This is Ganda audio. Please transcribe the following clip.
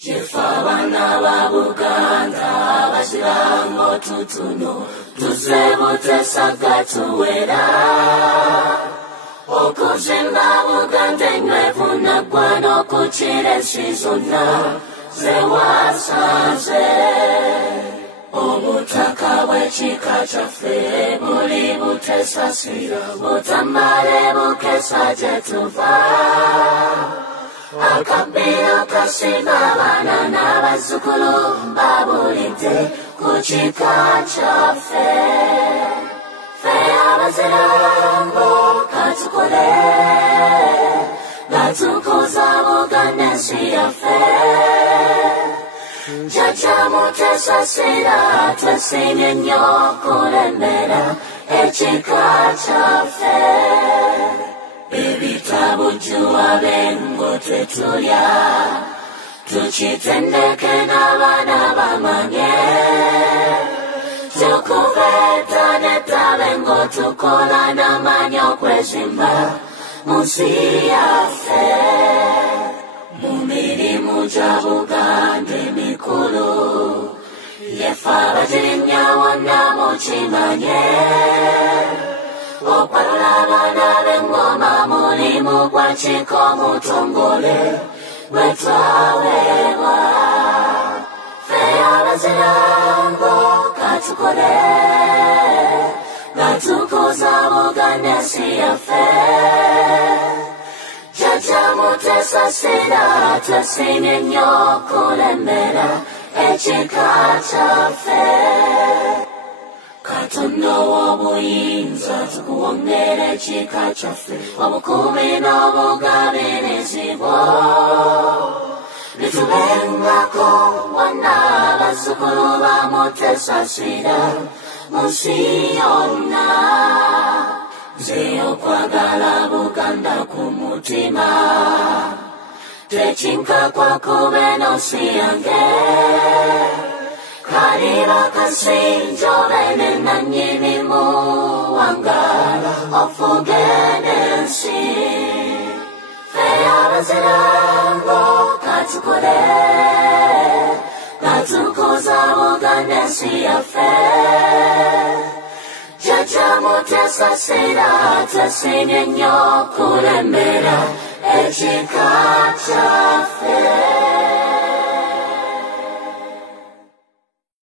Chifabana babuganda basirango tutuno tusebute sakatuwera okuzimba buganda enywevu naggwano kuchire sizonna zewasanze obutaka bw'ekika kyaffe buli butesasira butamale bukesa gye tuva akabbiro kasinga abaana n'abazzukulu babulidde ku kika kyaffe ffe abazirango katukole nga tukuza buganda ensi yaffe jjajja mutesasira twesimye nnyo kulembera ekika kyaffe ebitabujuwa bengo tetulya tukitendeke n'abaana bamanye tukubeta netabengo tukola n'amanya okwezimba mu nsi yaffe mu mirimu gya buganda emikulu yeffe abagirinnya wonna mukimanye okwalula abaana b'engoma mulimu gwa kika omutongole gwe twaweebwa ffe abazirango katukole nga tukuza buganda ensi yaffe jjajja mutesasira twesimye nnyo kulembera ekika kyaffe Katonda w'obuyinza tukuwongera ekika kyaffe obukuumi n'obugabirizi bwo bitubengako wonna abazzukulu ba mutesasira mu nsi yonna nze okwagala buganda ku mutima tekinkakwa kuba eno nsi yange Kariba kasinjo bene nanyini muwangala ofugenensi Fe abazirango katukole katukuza buganda ensi yaffe jjajja mutesasira twesimye nnyo kulembera ekika kyaffe